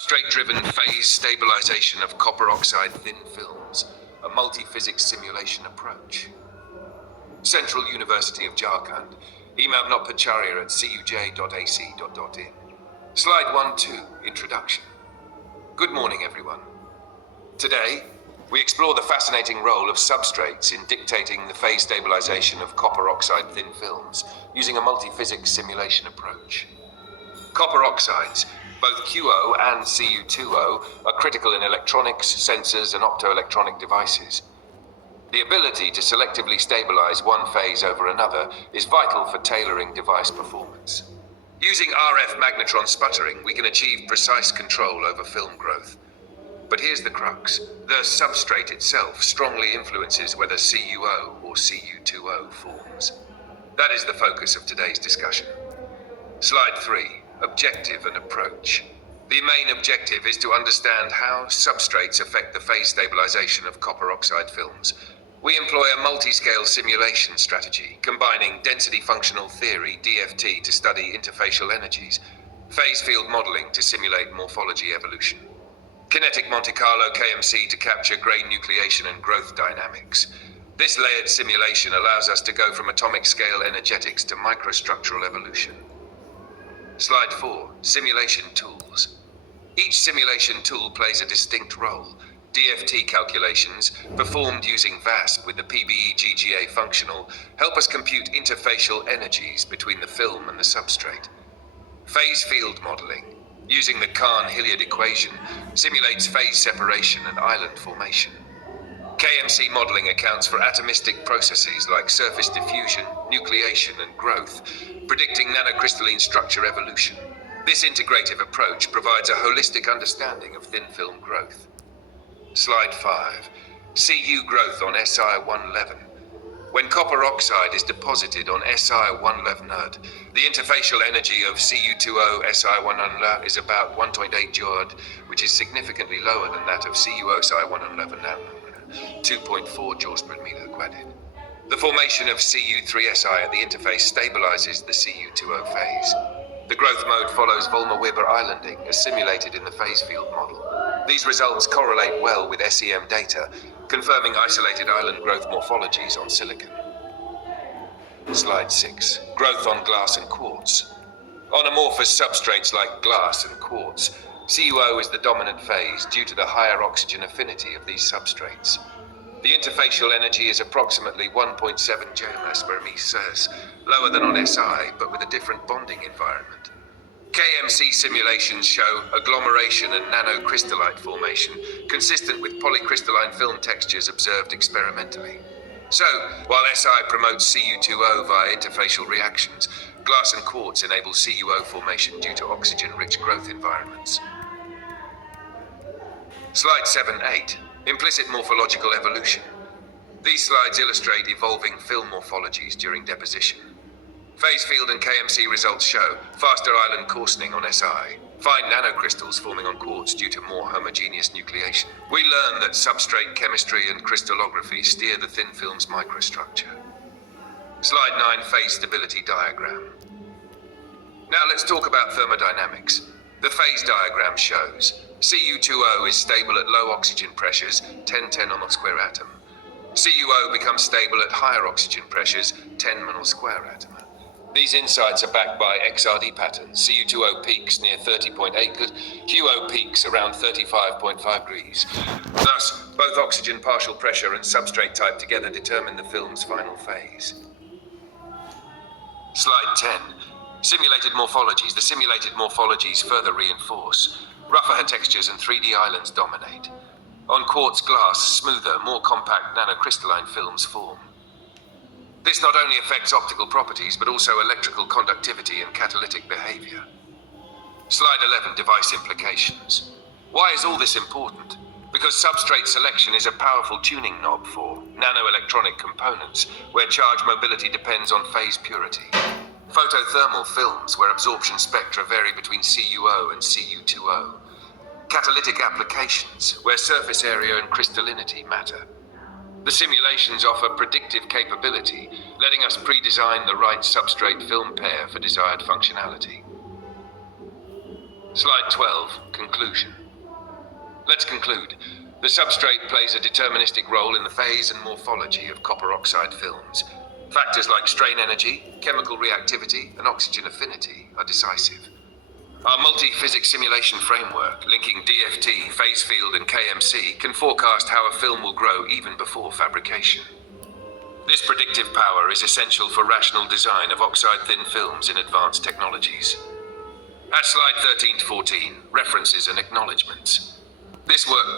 Straight-driven phase stabilization of copper oxide thin films, a multi-physics simulation approach. Central University of Jharkhand, Imam Notpacharya at cuj.ac.in. Slide 1-2, Introduction. Good morning, everyone. Today, we explore the fascinating role of substrates in dictating the phase stabilization of copper oxide thin films using a multi-physics simulation approach. Copper oxides, both QO and Cu2O, are critical in electronics, sensors, and optoelectronic devices. The ability to selectively stabilize one phase over another is vital for tailoring device performance. Using RF magnetron sputtering, we can achieve precise control over film growth. But here's the crux. The substrate itself strongly influences whether CuO or Cu2O forms. That is the focus of today's discussion. Slide 3. Objective and approach. The main objective is to understand how substrates affect the phase stabilization of copper oxide films. We employ a multi-scale simulation strategy, combining density functional theory, DFT, to study interfacial energies, phase field modeling to simulate morphology evolution, kinetic Monte Carlo KMC to capture grain nucleation and growth dynamics. This layered simulation allows us to go from atomic scale energetics to microstructural evolution. Slide 4. Simulation tools. Each simulation tool plays a distinct role. DFT calculations, performed using VASP with the PBE-GGA functional, help us compute interfacial energies between the film and the substrate. Phase field modeling, using the Kahn-Hilliard equation, simulates phase separation and island formation. KMC modeling accounts for atomistic processes like surface diffusion, nucleation, and growth, predicting nanocrystalline structure evolution. This integrative approach provides a holistic understanding of thin film growth. Slide 5. Cu growth on Si111. When copper oxide is deposited on Si111, the interfacial energy of Cu2O Si111 is about 1.8 joule, which is significantly lower than that of CuO Si111 now. 2.4 joules per meter squared. The formation of Cu3Si at the interface stabilizes the Cu2O phase. The growth mode follows Volmer-Weber islanding as simulated in the phase field model. These results correlate well with SEM data, confirming isolated island growth morphologies on silicon. Slide 6. Growth on glass and quartz. On amorphous substrates like glass and quartz, CuO is the dominant phase due to the higher oxygen affinity of these substrates. The interfacial energy is approximately 1.7 joules per meter, lower than on Si, but with a different bonding environment. KMC simulations show agglomeration and nanocrystallite formation, consistent with polycrystalline film textures observed experimentally. So, while Si promotes Cu2O via interfacial reactions, glass and quartz enable CuO formation due to oxygen-rich growth environments. Slide 7-8. Implicit morphological evolution. These slides illustrate evolving film morphologies during deposition. Phase field and KMC results show faster island coarsening on Si, fine nanocrystals forming on quartz due to more homogeneous nucleation. We learn that substrate chemistry and crystallography steer the thin film's microstructure. Slide 9, phase stability diagram. Now let's talk about thermodynamics. The phase diagram shows Cu2O is stable at low oxygen pressures, 1010 on the square atom. CuO becomes stable at higher oxygen pressures, 10 mol square atom. These insights are backed by XRD patterns. Cu2O peaks near 30.8 good, QO peaks around 35.5 degrees. Thus, both oxygen partial pressure and substrate type together determine the film's final phase. Slide 10. Simulated morphologies. The simulated morphologies further reinforce. Rougher textures and 3D islands dominate. On quartz glass, smoother, more compact nanocrystalline films form. This not only affects optical properties, but also electrical conductivity and catalytic behavior. Slide 11, device implications. Why is all this important? Because substrate selection is a powerful tuning knob for nanoelectronic components, where charge mobility depends on phase purity. Photothermal films, where absorption spectra vary between CuO and Cu2O. Catalytic applications, where surface area and crystallinity matter. The simulations offer predictive capability, letting us pre-design the right substrate film pair for desired functionality. Slide 12, conclusion. Let's conclude. The substrate plays a deterministic role in the phase and morphology of copper oxide films. Factors like strain energy, chemical reactivity, and oxygen affinity are decisive. Our multi-physics simulation framework, linking DFT, phase field, and KMC, can forecast how a film will grow even before fabrication. This predictive power is essential for rational design of oxide-thin films in advanced technologies. At slide 13 to 14, references and acknowledgements. This work builds